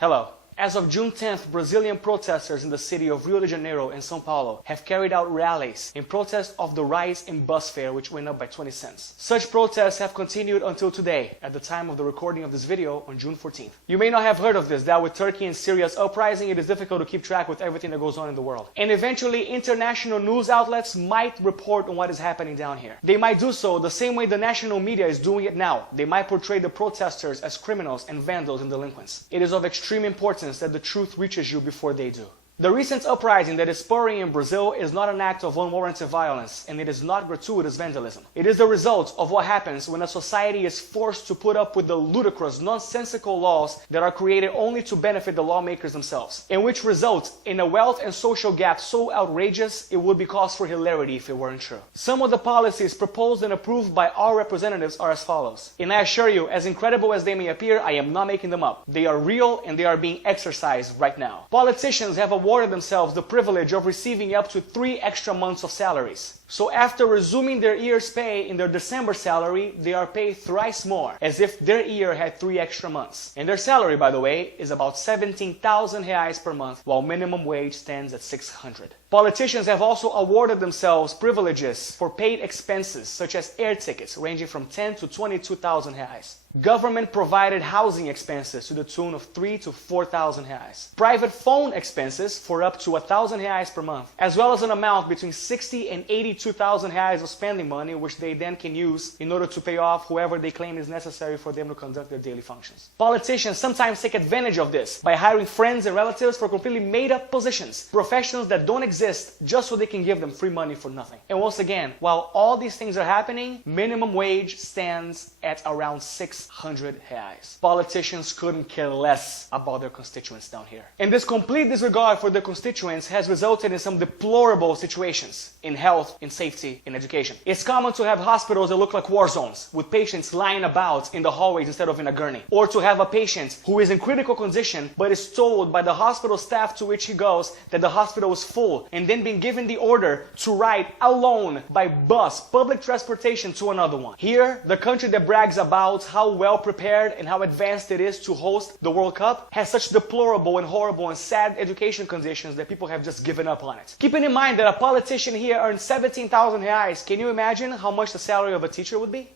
Hello. As of June 10th, Brazilian protesters in the city of Rio de Janeiro and São Paulo have carried out rallies in protest of the rise in bus fare, which went up by 20 cents. Such protests have continued until today, at the time of the recording of this video on June 14th. You may not have heard of this, that with Turkey and Syria's uprising, it is difficult to keep track with everything that goes on in the world. And eventually, international news outlets might report on what is happening down here. They might do so the same way the national media is doing it now. They might portray the protesters as criminals and vandals and delinquents. It is of extreme importance that the truth reaches you before they do. The recent uprising that is spurring in Brazil is not an act of unwarranted violence, and it is not gratuitous vandalism. It is the result of what happens when a society is forced to put up with the ludicrous, nonsensical laws that are created only to benefit the lawmakers themselves, and which result in a wealth and social gap so outrageous it would be cause for hilarity if it weren't true. Some of the policies proposed and approved by our representatives are as follows. And I assure you, as incredible as they may appear, I am not making them up. They are real and they are being exercised right now. Politicians have awarded themselves the privilege of receiving up to 3 extra months of salaries. So after resuming their year's pay in their December salary, they are paid thrice more, as if their year had 3 extra months. And their salary, by the way, is about 17,000 reais per month, while minimum wage stands at 600. Politicians have also awarded themselves privileges for paid expenses, such as air tickets, ranging from 10 to 22,000 reais. Government-provided housing expenses to the tune of 3 to 4,000 reais. Private phone expenses for up to 1,000 reais per month, as well as an amount between 60 and 82,000 reais of spending money, which they then can use in order to pay off whoever they claim is necessary for them to conduct their daily functions. Politicians sometimes take advantage of this by hiring friends and relatives for completely made-up positions, professions that don't exist, just so they can give them free money for nothing. And once again, while all these things are happening, minimum wage stands at around 600 reais. Politicians couldn't care less about their constituents down here. And this complete disregard for their constituents has resulted in some deplorable situations in health, in safety, in education. It's common to have hospitals that look like war zones, with patients lying about in the hallways instead of in a gurney. Or to have a patient who is in critical condition but is told by the hospital staff to which he goes that the hospital is full, and then being given the order to ride alone by bus, public transportation, to another one. Here, the country that brags about how well prepared and how advanced it is to host the World Cup has such deplorable and horrible and sad education conditions that people have just given up on it. Keeping in mind that a politician here earns 17,000 reais, can you imagine how much the salary of a teacher would be?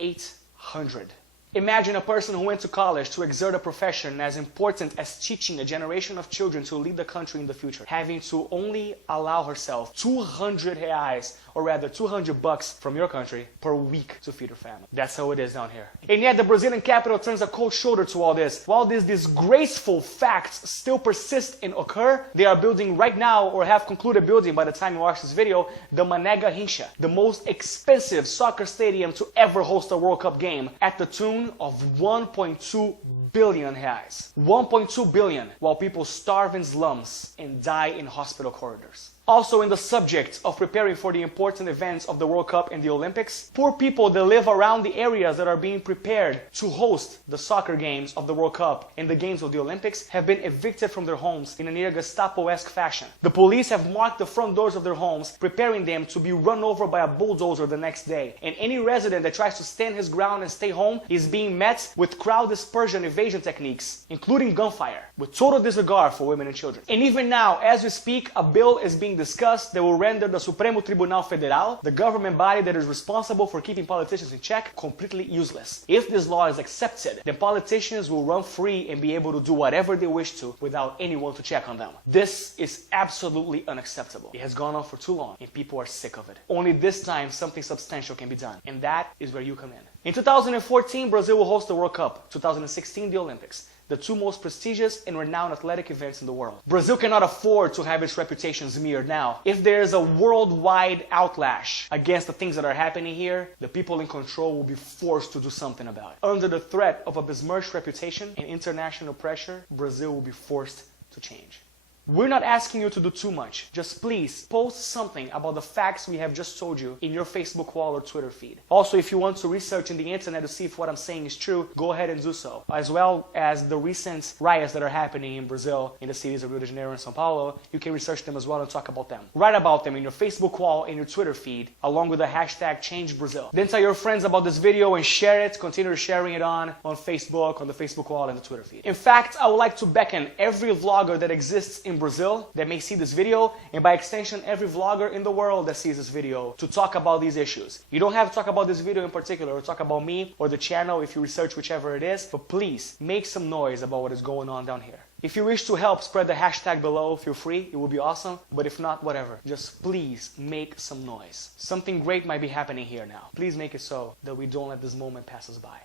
800. Imagine a person who went to college to exert a profession as important as teaching a generation of children to lead the country in the future, having to only allow herself 200 reais, or rather 200 bucks from your country per week to feed her family. That's how it is down here. And yet the Brazilian capital turns a cold shoulder to all this. While these disgraceful facts still persist and occur, they are building right now, or have concluded building by the time you watch this video, the Mané Garrincha, the most expensive soccer stadium to ever host a World Cup game, at the tune of 1.2 billion reais. 1.2 billion, while people starve in slums and die in hospital corridors. Also, in the subject of preparing for the important events of the World Cup and the Olympics, poor people that live around the areas that are being prepared to host the soccer games of the World Cup and the games of the Olympics have been evicted from their homes in a near Gestapo-esque fashion. The police have marked the front doors of their homes, preparing them to be run over by a bulldozer the next day. And any resident that tries to stand his ground and stay home is being met with crowd dispersion evasion techniques, including gunfire, with total disregard for women and children. And even now, as we speak, a bill is being discussed that will render the Supremo Tribunal Federal, the government body that is responsible for keeping politicians in check, completely useless. If this law is accepted, then politicians will run free and be able to do whatever they wish to without anyone to check on them. This is absolutely unacceptable. It has gone on for too long and people are sick of it. Only this time something substantial can be done, and that is where you come in. In 2014, Brazil will host the World Cup. 2016, the Olympics. The two most prestigious and renowned athletic events in the world. Brazil cannot afford to have its reputation smeared now. If there is a worldwide outlash against the things that are happening here, the people in control will be forced to do something about it. Under the threat of a besmirched reputation and international pressure, Brazil will be forced to change. We're not asking you to do too much. Just please post something about the facts we have just told you in your Facebook wall or Twitter feed. Also, if you want to research in the internet to see if what I'm saying is true, go ahead and do so. As well as the recent riots that are happening in Brazil, in the cities of Rio de Janeiro and São Paulo, you can research them as well and talk about them. Write about them in your Facebook wall and your Twitter feed, along with the hashtag #ChangeBrazil. Then tell your friends about this video and share it. Continue sharing it on Facebook, on the Facebook wall and the Twitter feed. In fact, I would like to beckon every vlogger that exists in Brazil that may see this video, and by extension every vlogger in the world that sees this video, to talk about these issues. You don't have to talk about this video in particular or talk about me or the channel if you research whichever it is, but please make some noise about what is going on down here. If you wish to help spread the hashtag below, feel free, it would be awesome, but if not, whatever. Just please make some noise. Something great might be happening here now. Please make it so that we don't let this moment pass us by.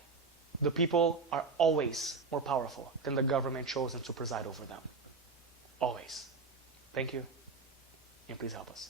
The people are always more powerful than the government chosen to preside over them. Always. Thank you, and please help us.